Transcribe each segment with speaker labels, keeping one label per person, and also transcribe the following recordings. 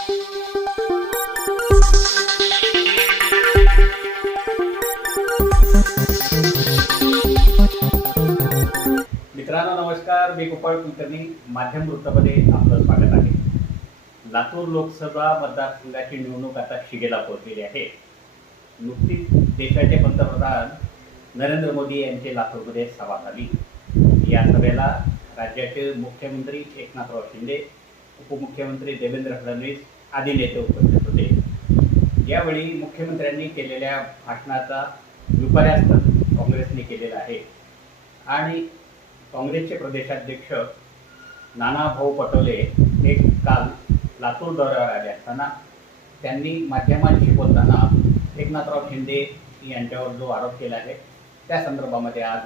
Speaker 1: मित्रांनो नमस्कार. मी गोपाळ कुलकर्णी माध्यम वृत्तमध्ये आपलं स्वागत आहे. लातूर लोकसभा मतदारसंघाची निवडणूक आता शिगेला पोहोचलेली आहे. नुकतीच देशाचे पंतप्रधान नरेंद्र मोदी यांची लातूरमध्ये सभा झाली. या सभेला राज्याचे मुख्यमंत्री एकनाथराव शिंदे उपमुख्यमंत्री देवेंद्र फडणवीस आदी नेते उपस्थित होते. यावेळी मुख्यमंत्र्यांनी केलेल्या भाषणाचा विपर्यास काँग्रेसने केलेला आहे. आणि काँग्रेसचे प्रदेशाध्यक्ष नाना भाऊ पटोले हे काल लातूर दौऱ्यावर आले असताना त्यांनी माध्यमांशी बोलताना एकनाथराव शिंदे यांच्यावर जो आरोप केला आहे त्या संदर्भामध्ये आज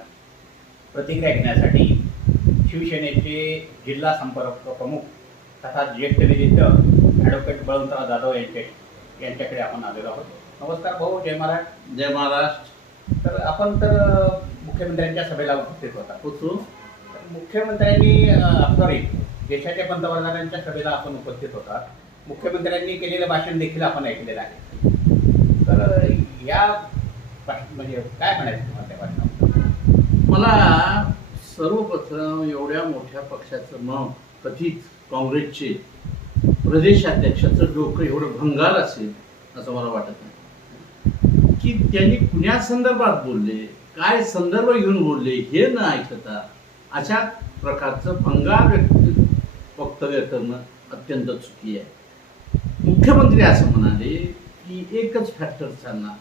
Speaker 1: प्रतिक्रिया घेण्यासाठी शिवसेनेचे जिल्हा संपर्क प्रमुख तथा ज्येष्ठ विधिज्ञ ॲडव्होकेट बळवंतराव जाधव यांचे यांच्याकडे आपण आलेलो आहोत. नमस्कार भाऊ जय महाराज.
Speaker 2: जय महाराष्ट्र
Speaker 1: तर आपण तर मुख्यमंत्र्यांच्या सभेला उपस्थित होता. तर मुख्यमंत्र्यांनी सॉरी देशाच्या पंतप्रधानांच्या सभेला आपण उपस्थित होता. मुख्यमंत्र्यांनी केलेलं भाषण देखील आपण ऐकलेलं आहे. तर या म्हणजे काय म्हणायचं तुम्हाला त्या भाषणात
Speaker 2: मला सर्वप्रथम एवढ्या मोठ्या पक्षाचं मग कथित काँग्रेसचे प्रदेशाध्यक्षाचं डोकं एवढं भंगार असेल असं मला वाटत नाही. की त्यांनी कुण्या संदर्भात बोलले काय संदर्भ घेऊन बोलले हे न ऐकता अशा प्रकारचं भंगार व्यक्त वक्तव्य करणं अत्यंत चुकी आहे. मुख्यमंत्री असं म्हणाले की एकच फॅक्टर चालणार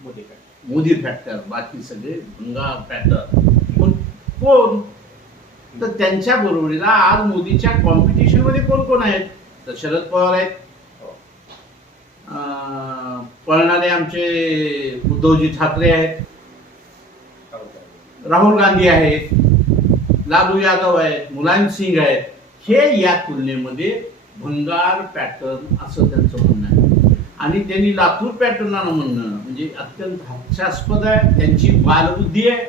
Speaker 1: फॅक्टर
Speaker 2: मोदी फॅक्टर बाकी सगळे भंगार फॅक्टर पण कोण तर त्यांच्या बरोबरीला आज मोदीच्या कॉम्पिटिशनमध्ये कोण कोण आहेत? तर शरद पवार आहेत. पळणारे आमचे उद्धवजी ठाकरे आहेत. राहुल गांधी आहेत. लालू यादव आहेत. मुलायम सिंग आहेत. हे या तुलनेमध्ये भंगार पॅटर्न असं त्यांचं म्हणणं आहे. आणि त्यांनी लातूर पॅटर्नानं म्हणणं म्हणजे अत्यंत हास्यास्पद आहे. त्यांची बालबुद्धी आहे.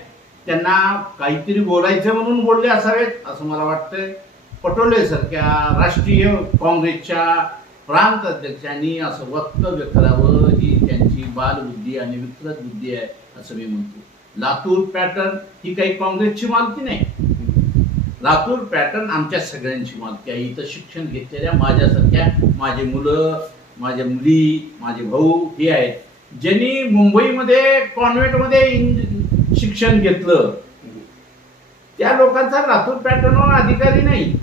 Speaker 2: त्यांना काहीतरी बोलायचं म्हणून बोलले असावेत असं मला वाटतंय. पटोले सारख्या राष्ट्रीय काँग्रेसच्या प्रांत अध्यक्षांनी असं वक्तव्य करावं ही त्यांची बालबुद्धी आणि विकृत बुद्धी आहे असं मी म्हणतो. लातूर पॅटर्न ही काही काँग्रेसची मालकी नाही. लातूर पॅटर्न आमच्या सगळ्यांची मालकी आहे. इथं शिक्षण घेतलेल्या माझ्यासारख्या माझे मुलं माझ्या मुली माझे भाऊ हे आहेत. ज्यांनी मुंबईमध्ये कॉन्व्हेंटमध्ये इंग- शिक्षण घेतलं. त्या लोकांचा लातूर पॅटर्नवर अधिकारी नाही.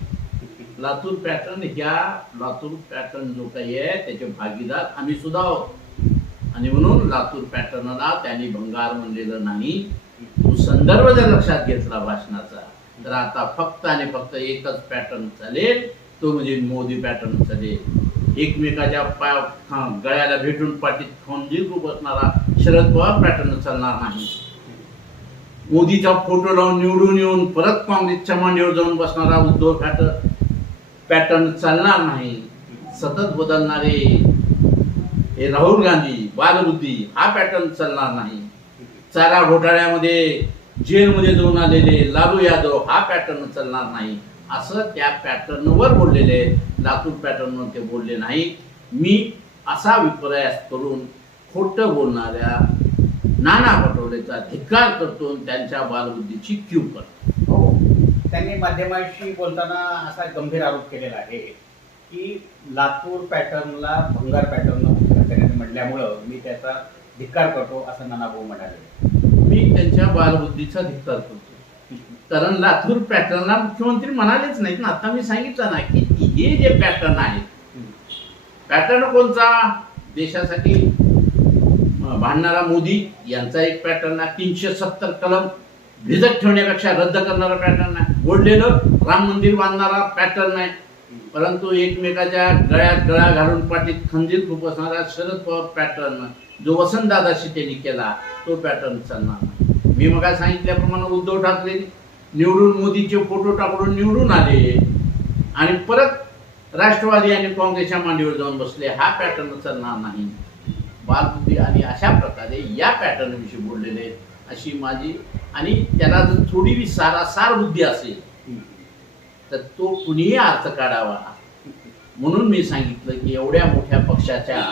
Speaker 2: लातूर पॅटर्न ह्या लातूर पॅटर्न जो काही आहे त्याचे भागीदार आम्ही सुद्धा आहोत. आणि म्हणून लातूर पॅटर्नला त्यांनी भंगार म्हणलेलं नाही. तो संदर्भ जर लक्षात घेतला भाषणाचा तर आता फक्त आणि फक्त एकच पॅटर्न चालेल. तो म्हणजे मोदी पॅटर्न चालेल. एकमेकाच्या पाय गळ्याला भेटून पाठीत खंजीर रूप शरद पवार पॅटर्न चालणार नाही. मोदीचा फोटो लावून निवडून येऊन परत काँग्रेसच्या मांडीवर जाऊन बसणारा उद्धव पॅटर्न पॅटर्न चालणार नाही. सतत बदलणारे हे राहुल गांधी बालबुद्धी हा पॅटर्न चालणार नाही. चारा घोटाळ्यामध्ये जेलमध्ये जाऊन आलेले लालू यादव हा पॅटर्न चालणार नाही. असं त्या पॅटर्नवर बोललेले लातूर पॅटर्नवर ते बोलले नाही मी असा विपर्यास करून खोटं बोलणाऱ्या नाना पटोलेचा धिक्कार करतो त्यांच्या बालबुद्धीची क्यू करतो.
Speaker 1: हो. त्यांनी माध्यमांशी बोलताना असा गंभीर आरोप केलेला आहे की लातूर पॅटर्नला भंगार पॅटर्न म्हटल्यामुळं मी त्याचा धिक्कार करतो असं नानाभाऊ म्हणाले.
Speaker 2: मी त्यांच्या बालबुद्धीचा धिक्कार करतो. कारण लातूर पॅटर्नला मुख्यमंत्री म्हणालेच नाहीत ना. आता मी सांगितलं ना की हे जे पॅटर्न आहेत पॅटर्न कोणचा देशासाठी भांडणारा मोदी यांचा एक पॅटर्न आहे तीनशे सत्तर कलम भिजत ठेवण्यापेक्षा रद्द करणारा पॅटर्न आहे बोललेलं राम मंदिर बांधणारा पॅटर्न आहे परंतु एकमेकाच्या गळ्यात गळा घालून पाठीत खंजीर असणारा शरद पवार पॅटर्न जो वसंतदादाशी त्यांनी केला तो पॅटर्न चालणार नाही. मी मग सांगितल्याप्रमाणे उद्धव ठाकरे निवडून मोदीचे फोटो टाकून निवडून आले आणि परत राष्ट्रवादी आणि काँग्रेसच्या मांडीवर जाऊन बसले. हा पॅटर्न चालणार नाही. बालबुद्धी आणि अशा प्रकारे या पॅटर्नविषयी बोललेले आहेत. अशी माझी आणि त्याला जर थोडी सारासार बुद्धी असेल तर तो कुणीही अर्थ काढावा. म्हणून मी सांगितलं की एवढ्या मोठ्या पक्षाच्या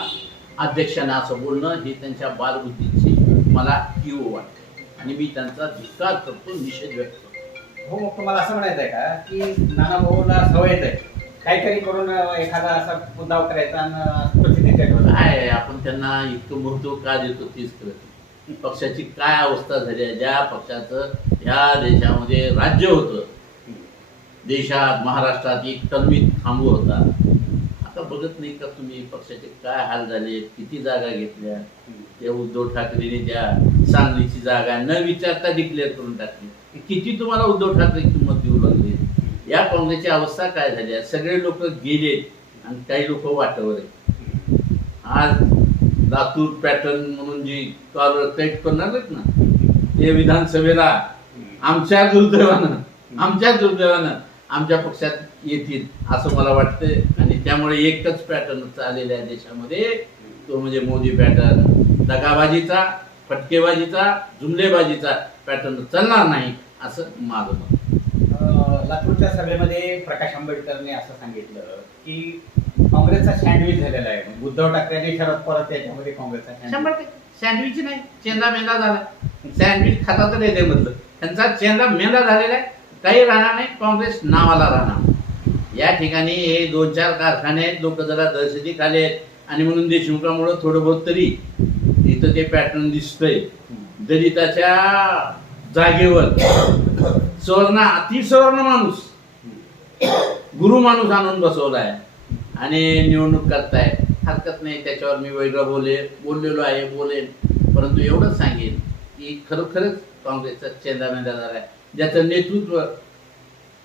Speaker 2: अध्यक्षांना असं बोलणं हे त्यांच्या बालबुद्धीची मला किव वाटते. आणि मी त्यांचा धिक्कार करतो निषेध व्यक्त करतो.
Speaker 1: हो मग तुम्हाला असं म्हणायचं आहे का की नाना भाऊला सवयच आहे काहीतरी करून एखादा असा मुद्दाव करायचा आणि
Speaker 2: काय आहे, आपण त्यांना इतकं महत्त्व का देतो तीच करत पक्षाची काय अवस्था झाली आहे ज्या पक्षाचं ह्या देशामध्ये राज्य होतं. देशात महाराष्ट्रात एक तन्मीत थांबू होता. आता बघत नाही का तुम्ही पक्षाचे काय हाल झाले किती जागा घेतल्या? त्या उद्धव ठाकरेने त्या सांगलीची जागा न विचारता डिक्लेअर करून टाकली. किती तुम्हाला उद्धव ठाकरे किंमत या काँग्रेसची अवस्था काय झाली? आहे सगळे लोक गेले आणि काही लोक वाटावर आज लातूर पॅटर्न म्हणून जी टाईट करणार आहेत ना ते विधानसभेला आमच्या दुर्दैवानं आमच्या दुर्दैवानं आमच्या पक्षात येतील असं मला वाटतंय. आणि त्यामुळे एकच पॅटर्न चाललेला आहे देशामध्ये. तो म्हणजे मोदी पॅटर्न. दगाबाजीचा फटकेबाजीचा जुमलेबाजीचा पॅटर्न चालणार नाही असं माझं मत.
Speaker 1: लातूरच्या सभेमध्ये प्रकाश आंबेडकरने असं सांगितलं की काँग्रेसचा सँडविच झालेला आहे. उद्धव ठाकरेंनी शरद पवार त्याच्यामध्ये काँग्रेसचा सँडविच
Speaker 2: सँडविच नाही. चेंदा मेंदा झाला. सँडविच खाता तर येते मधलं त्यांचा चेंदा मेंदा झालेला आहे. काही राहणार नाही. काँग्रेस नावाला राहणार. या ठिकाणी हे दोन चार कारखाने आहेत. लोक जरा दहशती खाले आहेत. आणि म्हणून देशमुखामुळं थोडं बहुत तरी इथं ते पॅटर्न दिसतंय. दलिताच्या जागेवर सवर्ण अतिसवर्ण माणूस. गुरु माणूस आणून बसवलाय आणि निवडणूक करताय. हरकत नाही त्याच्यावर मी वेगळं बोले बोललेलो आहे बोलेन. परंतु एवढंच सांगेन की खरोखरच काँग्रेसचा चेंदामेंदा झाला आहे. ज्याचं नेतृत्व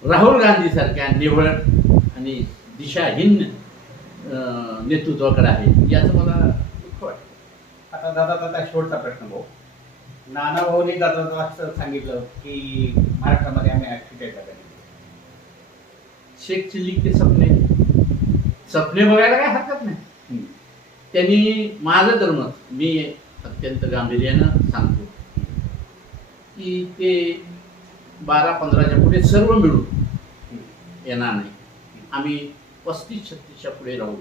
Speaker 2: राहुल गांधी सारख्या निवड आणि दिशाहीन नेतृत्वाकडे आहे. याचं मला दुःख वाटतं.
Speaker 1: आता दादा दादा शेवटचा प्रश्न भाऊ. नाना भाऊनी दादा सांगितलं की महाराष्ट्रामध्ये आम्ही करतो
Speaker 2: शेख चिल्ली के सपने. सपने बघायला काय हरकत नाही. त्यांनी माझं तर मत मी अत्यंत गांभीर्यानं सांगतो की ते बारा पंधराच्या पुढे सर्व मिळून येणार नाही. आम्ही पस्तीस छत्तीसच्या पुढे राहू.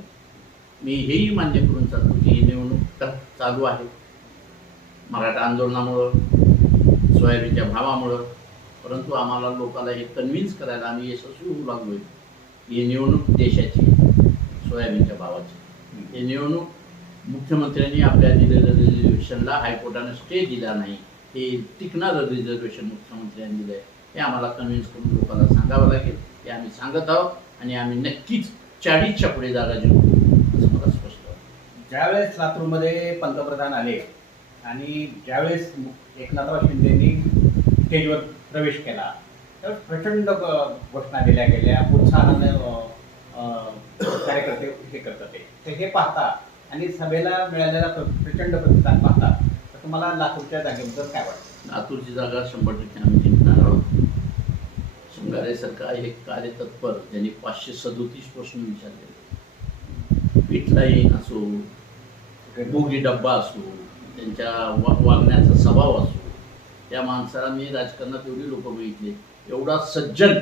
Speaker 2: मी हेही मान्य करून चालतो की ही निवडणूक चालू आहे. मराठा आंदोलनामुळं सोयाबीनच्या भावामुळं परंतु आम्हाला लोकांना हे कन्व्हिन्स करायला आम्ही यशस्वी होऊ लागलो आहे ही निवडणूक देशाची सोयाबीनच्या भावाची. हे निवडणूक मुख्यमंत्र्यांनी आपल्या दिलेल्या रिझर्वेशनला हायकोर्टानं स्टे दिला नाही. हे टिकणारं रिझर्वेशन मुख्यमंत्र्यांनी दिलं आहे हे आम्हाला कन्व्हिन्स करून लोकांना सांगावं लागेल. हे आम्ही सांगत आहोत आणि आम्ही नक्कीच चाळीसच्या पुढे जागा जिंकू. असं मला स्पष्ट
Speaker 1: ज्यावेळेस लातूरमध्ये पंतप्रधान आले आणि ज्यावेळेस एकनाथराव शिंदेनी स्टेजवर प्रवेश केला त्यावेळेस प्रचंड घोषणा दिल्या गेल्या उत्साहाने कार्यकर्ते हे करतात ते. तर हे पाहता आणि सभेला मिळालेला प्र- प्रचंड प्रतिसाद पाहता तर तुम्हाला लातूरच्या जागेबद्दल काय वाटतं?
Speaker 2: लातूरची जागा शंभर टक्के आम्ही जिंकणार आहोत. शृंगारेसारखा एक कार्यतत्पर ज्यांनी पाचशे सदोतीस प्रश्न विचारले. पिठलाईन असो बोगी डब्बा असो त्यांच्या वा वागण्याचा स्वभाव असतो त्या माणसाला मी राजकारणात एवढी लोक बघितले एवढा सज्जन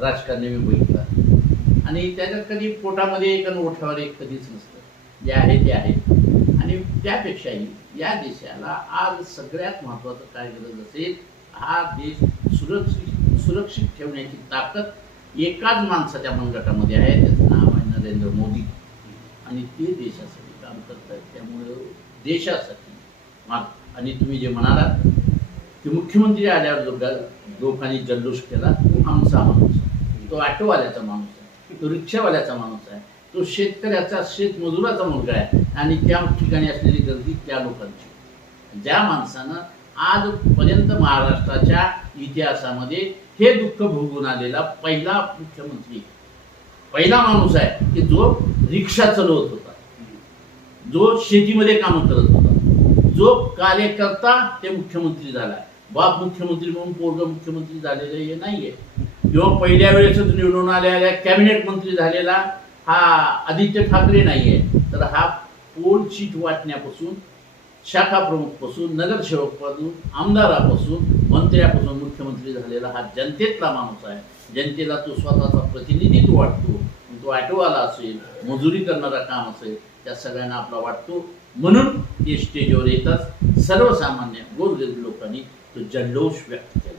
Speaker 2: राजकारणी मी बघितला. आणि त्याच्यात कधी पोटामध्ये एक आणि ओठावर एक कधीच नसतं. जे आहे ते आहे. आणि त्यापेक्षाही या देशाला आज सगळ्यात महत्त्वाचं काय गरज असेल हा देश सुरक्षित सुरक्षित ठेवण्याची ताकद एकाच माणसाच्या मनगटामध्ये आहे त्याचं नाव आहे नरेंद्र मोदी. आणि ते देशासाठी काम करत आहेत त्यामुळं देशासाठी आणि तुम्ही जे म्हणालात की मुख्यमंत्री आल्यावर जो लोकांनी जल्लोष केला तो आमचा माणूस तो ऑटोवाल्याचा माणूस आहे. तो रिक्षावाल्याचा माणूस आहे. तो शेतकऱ्याचा शेतमजुराचा मुलगा आहे. आणि त्या ठिकाणी असलेली गर्दी त्या लोकांची. ज्या माणसानं आजपर्यंत महाराष्ट्राच्या इतिहासामध्ये हे दुःख भोगून आलेला पहिला मुख्यमंत्री पहिला माणूस आहे की जो रिक्षा चालवत होता. जो शेतीमध्ये काम करत होता. जो कार्यकर्ता ते मुख्यमंत्री झाला बाप मुख्यमंत्री म्हणून पोरग मुख्यमंत्री झालेलं हे नाहीये. किंवा पहिल्या वेळेसच निवडून आलेल्या कॅबिनेट मंत्री झालेला हा आदित्य ठाकरे नाहीये. तर हा पोल शीट वाटण्यापासून शाखा प्रमुखपासून नगरसेवकपासून आमदारापासून मंत्र्यापासून मुख्यमंत्री झालेला हा जनतेतला माणूस आहे. जनतेला तो स्वतःचा प्रतिनिधित्व वाटतो. तो तो असेल मजुरी करणारा काम असेल त्या सगळ्यांना आपला वाटतो. म्हणून ते स्टेजवर येतात सर्वसामान्य गोरगरीब लोकांनी तो जल्लोष व्यक्त केला.